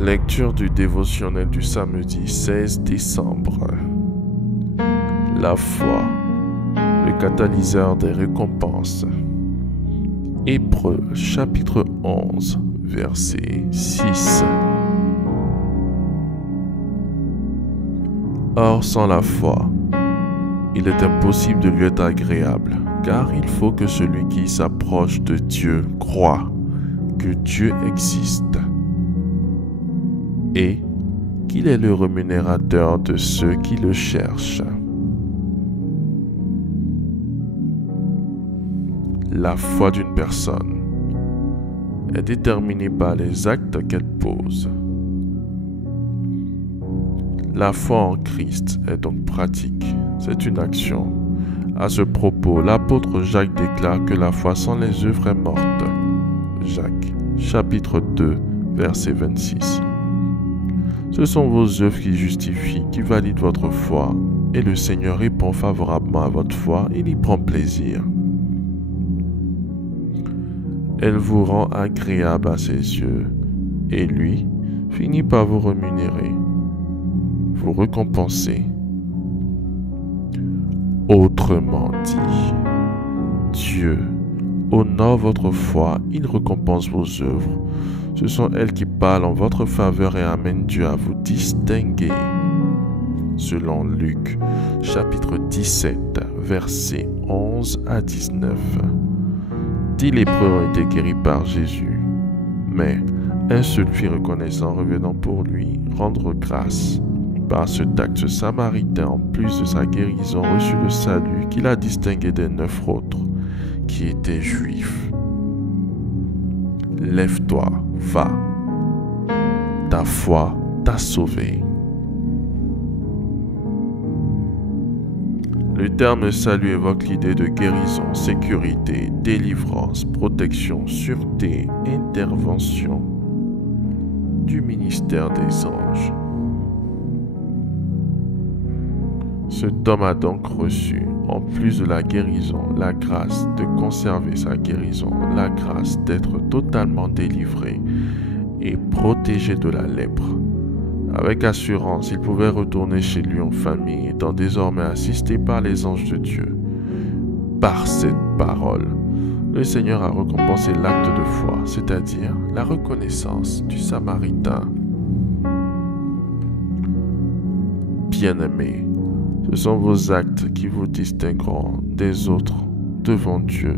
Lecture du dévotionnel du samedi 16 décembre. La foi, le catalyseur des récompenses. Hébreux chapitre 11, verset 6. Or, sans la foi, il est impossible de lui être agréable, car il faut que celui qui s'approche de Dieu croie que Dieu existe et qu'il est le rémunérateur de ceux qui le cherchent. La foi d'une personne est déterminée par les actes qu'elle pose. La foi en Christ est donc pratique, c'est une action. À ce propos, l'apôtre Jacques déclare que la foi sans les œuvres est morte. Jacques, chapitre 2, verset 26. Ce sont vos œuvres qui justifient, qui valident votre foi, et le Seigneur répond favorablement à votre foi, il y prend plaisir. Elle vous rend agréable à ses yeux, et lui finit par vous rémunérer, vous récompenser. Autrement dit, Dieu honore votre foi, il récompense vos œuvres. Ce sont elles qui parlent en votre faveur et amènent Dieu à vous distinguer. Selon Luc, chapitre 17, versets 11 à 19. 10 lépreux ont été guéris par Jésus, mais un seul fit reconnaissant, revenant pour lui rendre grâce. Par ce acte, ce Samaritain, en plus de sa guérison, reçut le salut qu'il a distingué des 9 autres qui étaient juifs. Lève-toi, va. Ta foi t'a sauvé. Le terme salut évoque l'idée de guérison, sécurité, délivrance, protection, sûreté, intervention du ministère des anges. Cet homme a donc reçu, en plus de la guérison, la grâce de conserver sa guérison, la grâce d'être totalement délivré et protégé de la lèpre. Avec assurance, il pouvait retourner chez lui en famille, étant désormais assisté par les anges de Dieu. Par cette parole, le Seigneur a récompensé l'acte de foi, c'est-à-dire la reconnaissance du Samaritain. Bien-aimés, ce sont vos actes qui vous distingueront des autres devant Dieu.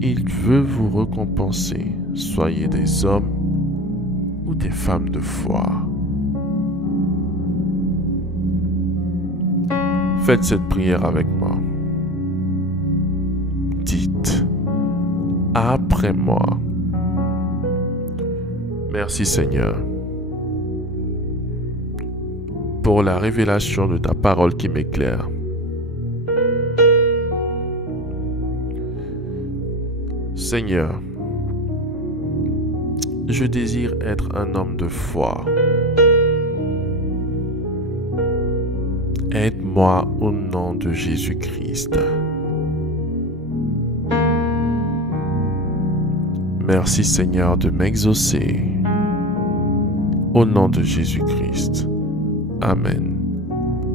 Il veut vous récompenser, soyez des hommes ou des femmes de foi. Faites cette prière avec moi. Dites, après moi. Merci Seigneur pour la révélation de ta parole qui m'éclaire. Seigneur, je désire être un homme de foi. Aide-moi au nom de Jésus-Christ. Merci Seigneur de m'exaucer. Au nom de Jésus-Christ. Amen.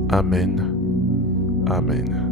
Amen. Amen.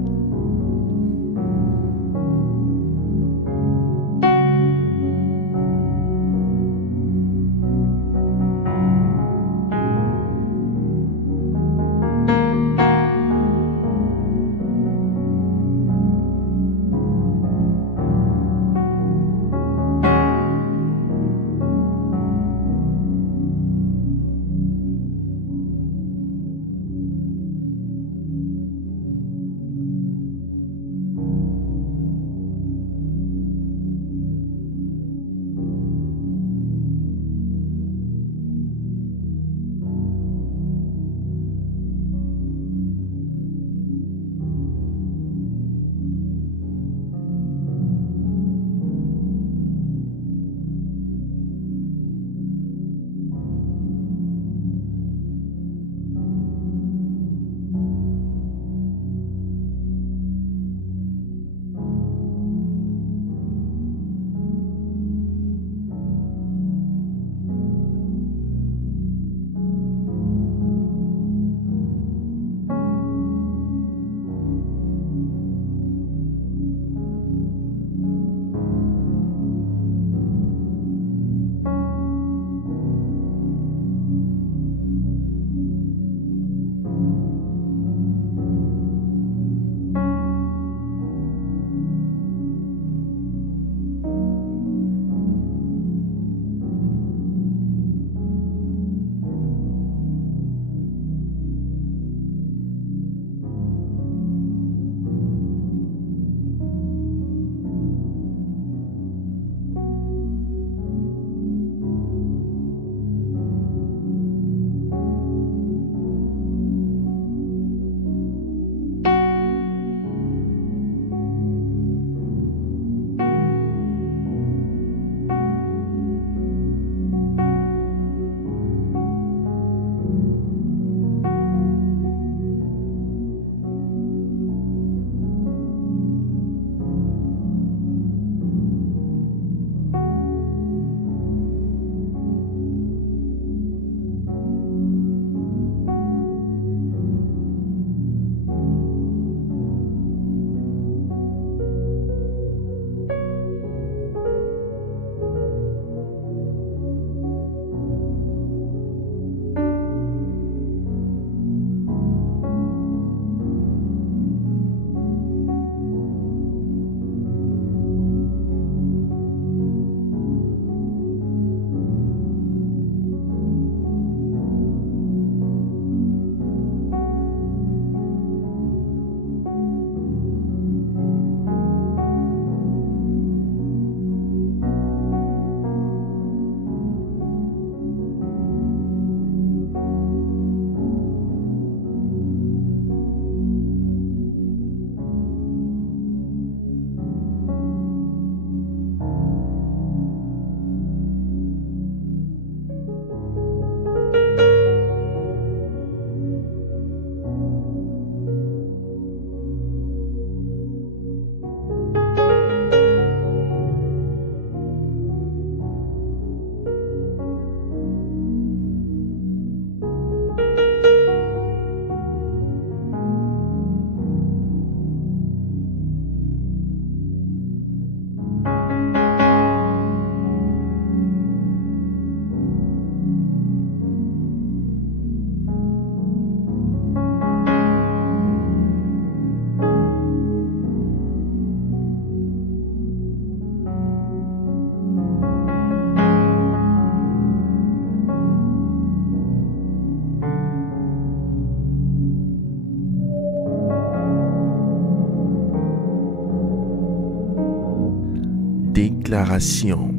déclaration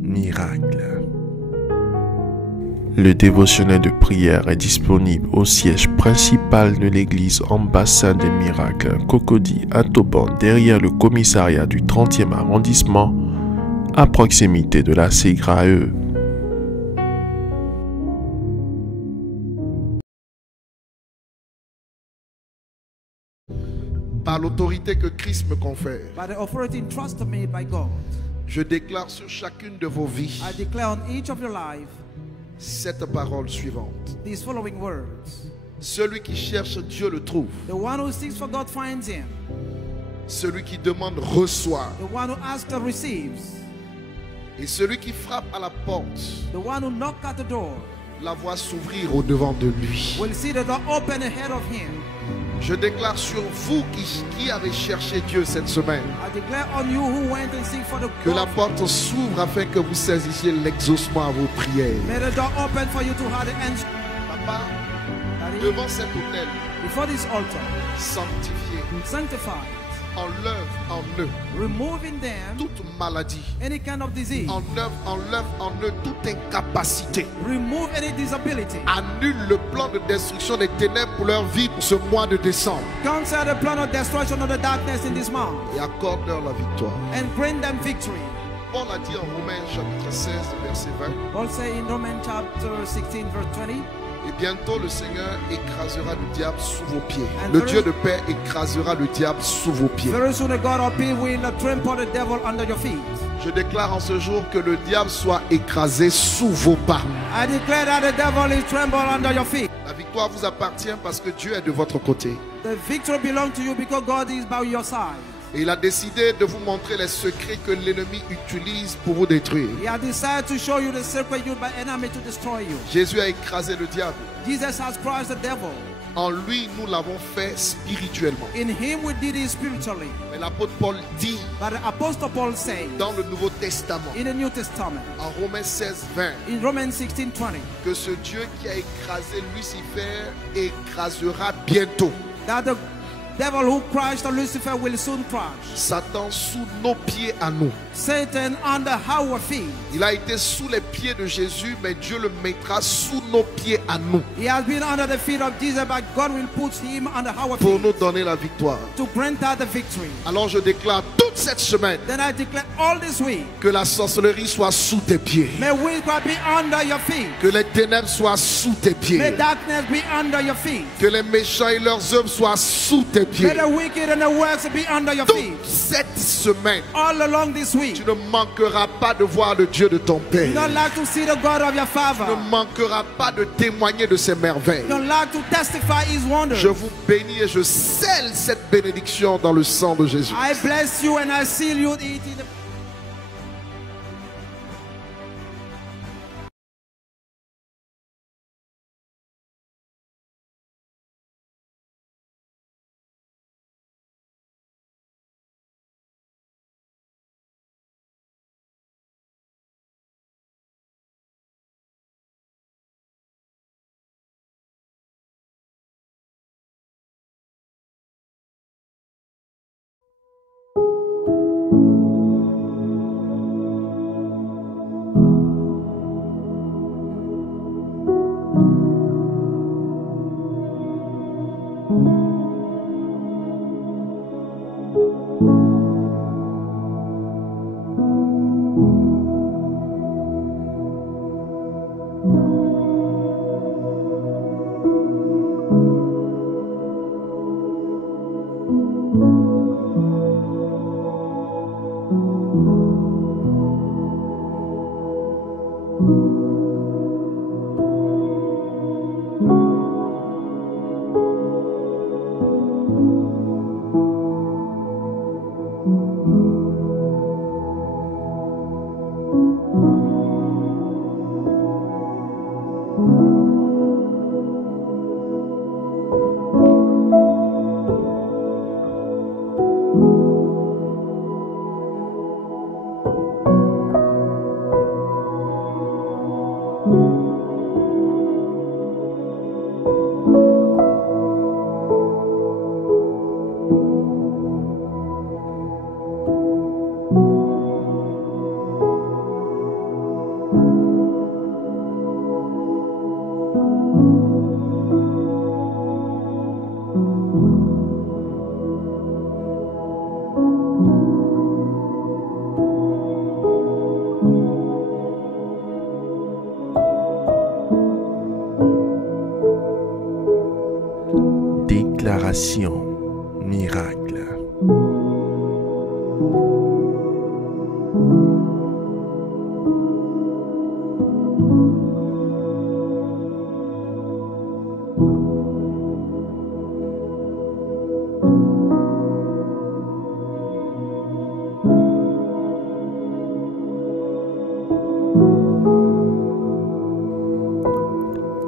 miracle. Le dévotionnel de prière est disponible au siège principal de l'église Ambassade des Miracles, Cocody à Toban, derrière le commissariat du 30e arrondissement, à proximité de la SEGRAE. Par l'autorité que Christ me confère, by the authority entrusted me by God, je déclare sur chacune de vos vies I declare on each of your life cette parole suivante. these following words. Celui qui cherche Dieu le trouve. The one who seeks for God finds him. Celui qui demande reçoit. The one who asks receives. Et celui qui frappe à la porte The one who knocks at the door la voit s'ouvrir au devant de lui. will see the door open ahead of him. Je déclare sur vous qui avez cherché Dieu cette semaine I declare on you who went and seek for the que la God. porte s'ouvre afin que vous saisissiez l'exaucement à vos prières. May the door open for you to have the answer. Papa, Daddy, devant cet autel, before this altar, sanctifié, sanctified, enlève en eux removing them toute maladie. any kind of disease. Enlève en eux toute incapacité. Remove any disability. Annule le plan de destruction des ténèbres pour leur vie pour ce mois de décembre. Cancel the plan of destruction of the darkness in this month Et accorde-leur la victoire. and grant them victory. Paul a dit en Romains chapitre 16 verset 20. Paul say in Romans chapter 16 verse 20, Et bientôt le Seigneur écrasera le diable sous vos pieds. And Le very- Dieu de paix écrasera le diable sous vos pieds. very soon the God of peace will trample the devil under your feet. Je déclare en ce jour que le diable soit écrasé sous vos pas. I declare that the devil is trembled under your feet. La victoire vous appartient parce que Dieu est de votre côté. The victory belongs to you because God is by your side. Et il a décidé de vous montrer les secrets que l'ennemi utilise pour vous détruire. He has decided to show you the secret used by enemy to destroy you. Jésus a écrasé le diable. Jesus has crushed the devil. En lui, nous l'avons fait spirituellement. In him we did it spiritually. Mais l'apôtre Paul dit But the apostle Paul says dans le Nouveau Testament, in the New Testament, en Romains 16, 20, in Romans 16:20, que ce Dieu qui a écrasé Lucifer écrasera bientôt that the devil who crushed Lucifer will soon crush Satan sous nos pieds à nous. Satan under our feet. Il a été sous les pieds de Jésus, mais Dieu le mettra sous nos pieds à nous He has been under the feet of Jesus, but God will put him under our pour feet nous donner la victoire. to grant us the victory. Alors je déclare toute cette semaine Then I declare all this week, que la sorcellerie soit sous tes pieds, may witchcraft be under your feet. que les ténèbres soient sous tes May pieds, darkness be under your feet. que les méchants et leurs œuvres soient sous tes May pieds. the wicked and the works be under your feet. Toute cette semaine, All along this tu week, ne manqueras pas de voir le Dieu de ton you Père. don't like to see the God of your Tu Father. ne manqueras pas de témoigner de ses merveilles. You don't like to testify His wonders. Je vous bénis et je scelle cette bénédiction dans le sang de Jésus. I bless you and I seal you. It in the restauration, miracle.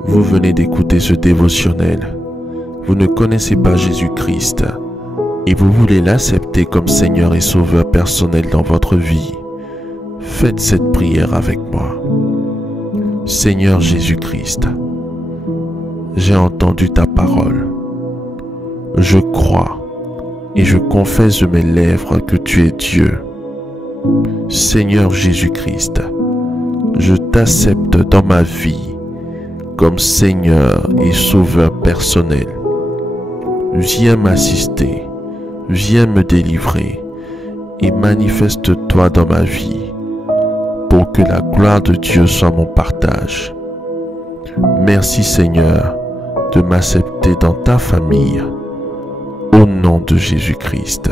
Vous venez d'écouter ce dévotionnel. Vous ne connaissez pas Jésus-Christ et vous voulez l'accepter comme Seigneur et Sauveur personnel dans votre vie. Faites cette prière avec moi. Seigneur Jésus-Christ, j'ai entendu ta parole. Je crois et je confesse de mes lèvres que tu es Dieu. Seigneur Jésus-Christ, je t'accepte dans ma vie comme Seigneur et Sauveur personnel. Viens m'assister, viens me délivrer et manifeste-toi dans ma vie pour que la gloire de Dieu soit mon partage. Merci Seigneur de m'accepter dans ta famille. Au nom de Jésus-Christ.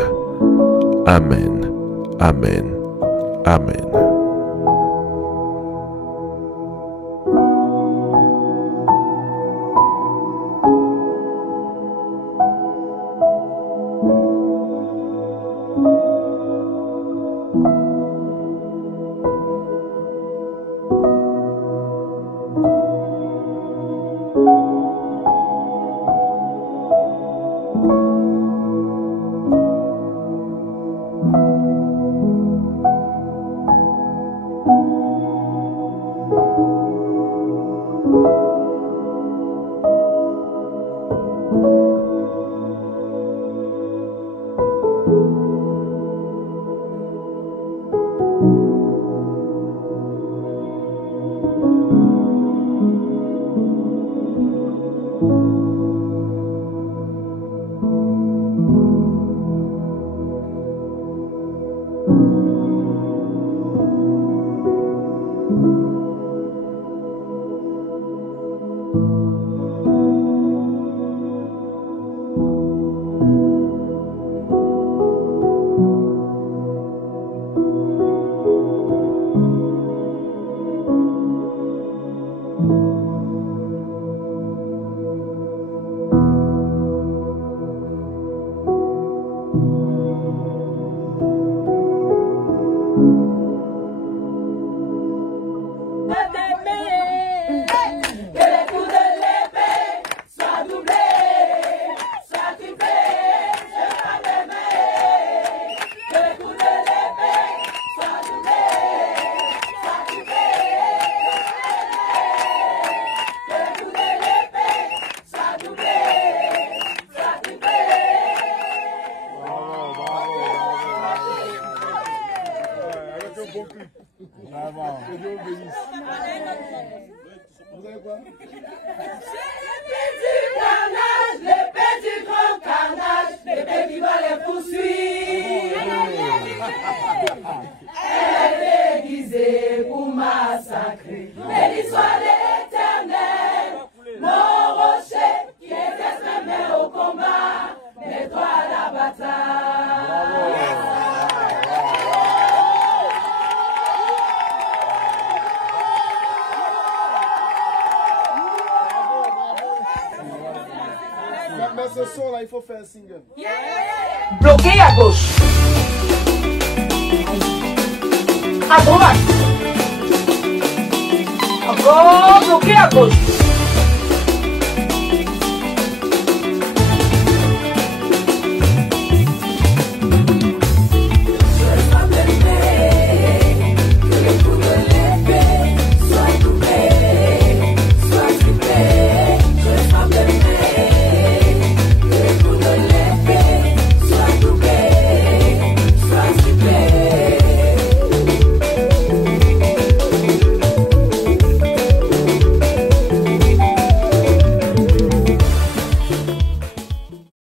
Amen. Amen. Amen. Ce son là, il faut faire un single. Bloqué à gauche. À droite. Encore bloqué à gauche.